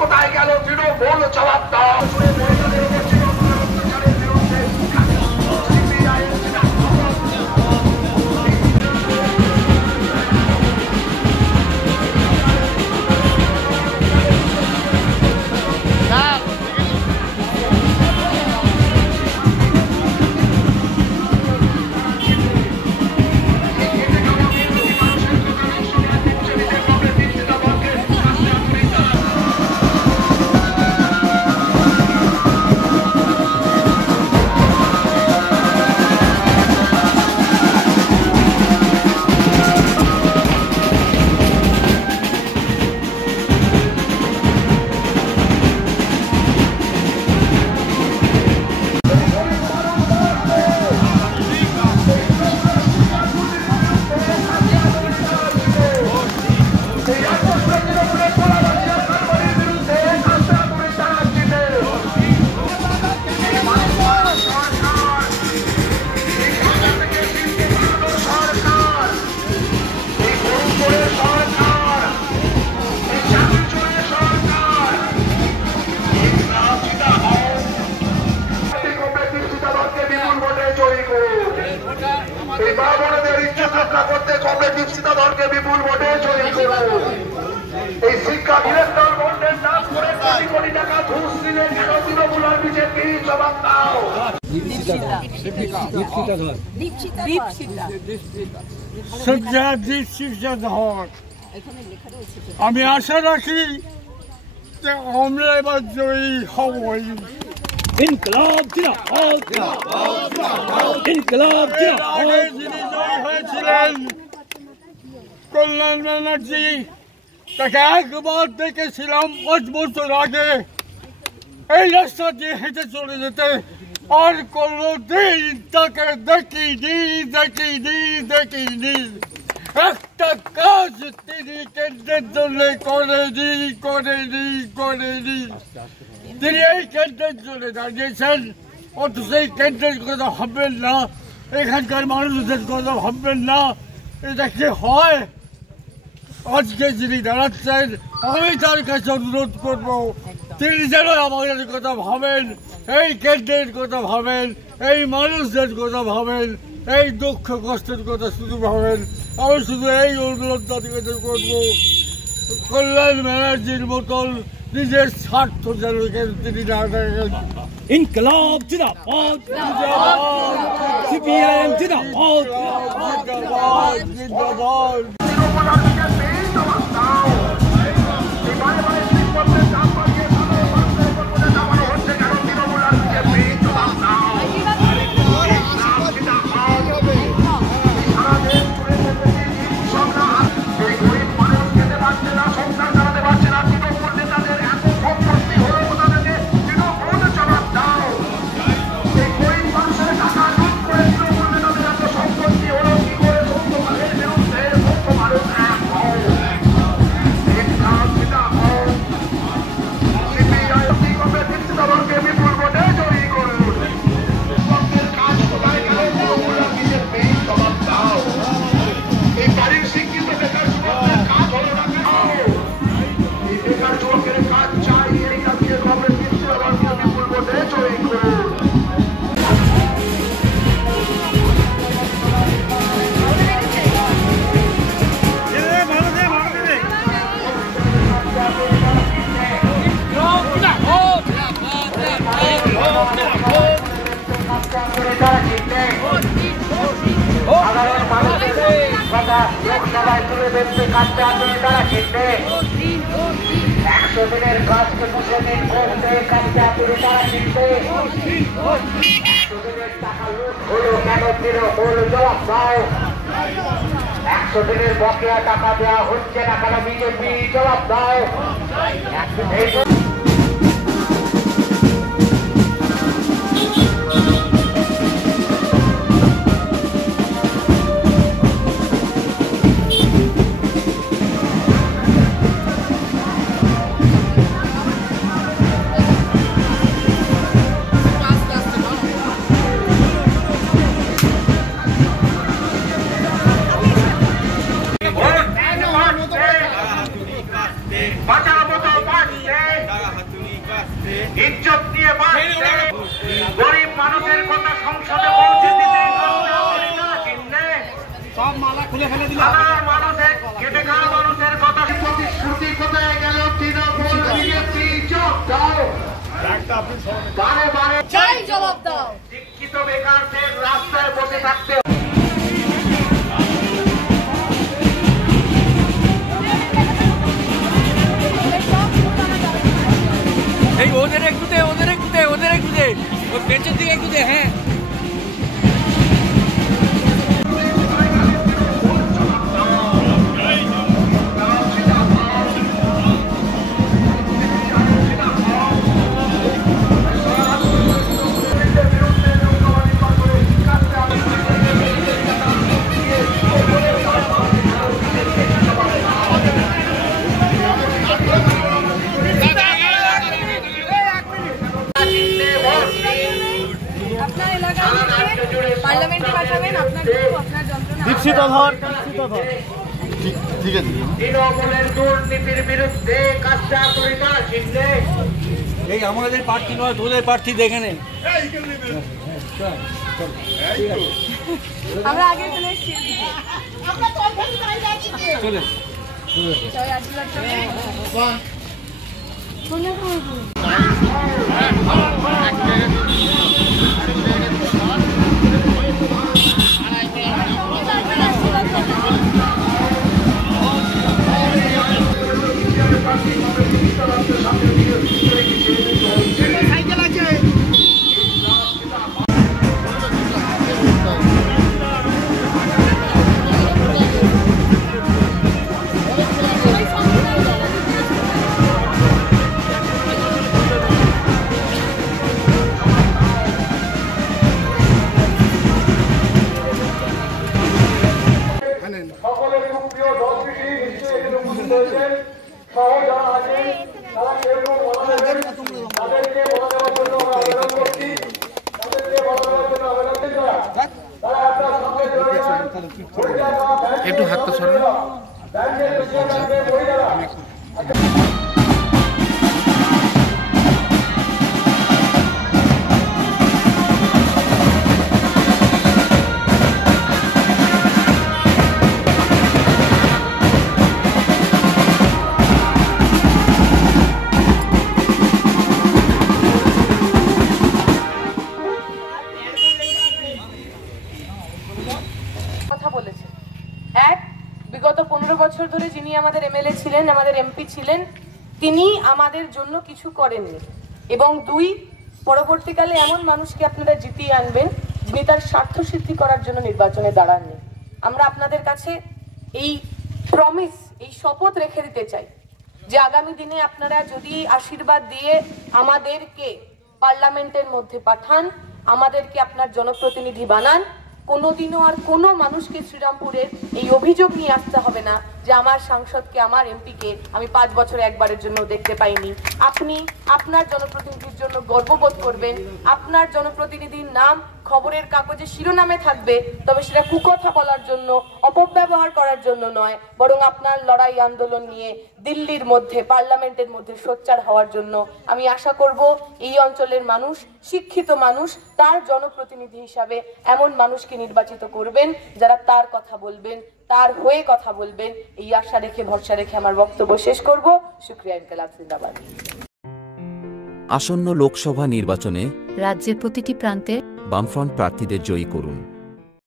কোথায় গেল তৃণমূল? জবাব দাও। বিপুল ভোটে জয়ী করুন। এই শিক্ষা ডিরেক্টর বোর্ডের নাম করে কোটি কোটি টাকা ঘুষ দিলে কেন তৃণমূল আর বিজেপি? জবাব দাও। আমি আশা রাখি যে আমরা এবার জয়ী হবই। ইনকলাব জিন্দাবাদ, ইনকলাব জিন্দাবাদ। যিনি জয়ী হয়েছিলেন কল্যাণ ব্যানার্জি, তাকে একবার দেখেছিলাম 5 বছর আগে এই রাস্তা দিয়ে হেঁটে চলে যেতে, আর কোনোদিন তাকে দেখিনি। একটা কাজ তিনি কেন্দ্রের জন্য করেনি। তিনি এই কেন্দ্রের জন্য দাঁড়িয়েছেন, অথচ এই কেন্দ্রের কথা ভাববেন না, এখানকার মানুষদের কথা ভাববেন না। এটা কি হয়? আজকে যিনি দাঁড়াচ্ছেন, আমি তার কাছে অনুরোধ করবো তিনি যেন আমাদের কথা ভাবেন, এই কেন্দ্রের কথা ভাবেন, এই মানুষদের কথা ভাবেন, এই দুঃখ কষ্টের কথা শুধু ভাবেন। আমি শুধু এই অনুরোধ তাদের কাছে করবো, কল্যাণ ব্যানার্জির মতন নিজের স্বার্থ যেন তিনি না দেখেন। ইনকলাব জিন্দাবাদ, সিপিআইএম জিন্দাবাদ, জিন্দাবাদ। লোকসভায় তুলে ধরতে কাজটা আসলে তারা কিনবে। 100 দিনের কাজকে 200 দিন করতে কাজটা তুলে তারা কিনবে। 100 দিনের টাকা লুট হলো কেন তৃণমূল? জবাব দাও। 100 দিনের বকেয়া টাকা দেওয়া হচ্ছে না কেন বিজেপি? জবাব দাও। ইজ্জত দিয়ে বাঁচতে, গরিব মানুষের কথা সংসদে পৌঁছে দিতে সাধারণ মানুষের খেটে খাওয়া মানুষের কথা প্রতিশ্রুতি কোথায় গেল? তৃণমূল বিজেপি জবাব দাও, বারে বারে জবাব দাও। শিক্ষিত বেকারদের রাস্তায় বসে থাকতে এই ওদের একটু দে ওই বেঞ্চের দিকে একটু দে। হ্যাঁ পার্লামেন্টে পাঠাবেন আপনার দুঃখ, আপনার যন্ত্রণা। ঠিক আছে। তৃণমূলের দুর্নীতির বিরুদ্ধে কার্যকরিতা চিহ্নে এই আমাদের প্রার্থী নয়, তোদের প্রার্থী দেখে নে। আমরা আগে চলে এসেছি, চলে সবাই আশীর্বাদ করবেন। সকলের খুব প্রিয় দলটি নিশ্চয়ই এখানে উপস্থিত হয়েছেন। সহ যারা আছেন তারা কেউ কেউ বলা দেবেন, তাদেরকে বলা দেওয়ার জন্য আমরা আবেদন করছি। তারা আপনার সঙ্গে চলে যান। একটু হাতটা সরান। ব্যাংকের পেছনে থাকবে মহিলারা। কথা বলেছে। এক, বিগত 15 বছর ধরে যিনি আমাদের এমএলএ ছিলেন, আমাদের এমপি ছিলেন, তিনি আমাদের জন্য কিছু করেননি। এবং দুই, পরবর্তীকালে এমন মানুষকে আপনারা জিতিয়ে আনবেন যিনি তার স্বার্থ সিদ্ধি করার জন্য নির্বাচনে দাঁড়াননি। আমরা আপনাদের কাছে এই প্রমিস, এই শপথ রেখে দিতে চাই যে আগামী দিনে আপনারা যদি আশীর্বাদ দিয়ে আমাদেরকে পার্লামেন্টের মধ্যে পাঠান, আমাদেরকে আপনার জনপ্রতিনিধি বানান, কোনোদিনও আর কোনো মানুষকে শ্রীরামপুরের এই অভিযোগ নিয়ে আসতে হবে না যে আমার সাংসদকে, আমার এমপিকে আমি 5 বছরে একবারের জন্য দেখতে পাইনি। আপনি আপনার জনপ্রতিনিধির জন্য গর্ববোধ করবেন। আপনার জনপ্রতিনিধির নাম খবরের কাগজে শিরোনামে থাকবে, তবে সেটা কুকথা বলার জন্য, অপব্যবহার করার জন্য নয়, বরং আপনার লড়াই আন্দোলন নিয়ে দিল্লির মধ্যে, পার্লামেন্টের মধ্যে সোচ্চার হওয়ার জন্য। আমি আশা করব এই অঞ্চলের মানুষ, শিক্ষিত মানুষ, তার জনপ্রতিনিধি হিসাবে এমন মানুষকে নির্বাচিত করবেন যারা তার কথা বলবেন, তার হয়ে কথা বলবেন। এই আশা রেখে, ভরসা রেখে আমার বক্তব্য শেষ করব। শুকরিয়া, ইনকিলাব জিন্দাবাদ। আসন্ন লোকসভা নির্বাচনে রাজ্যের প্রতিটি প্রান্তে বামফ্রন্ট প্রার্থীদের জয়ী করুন।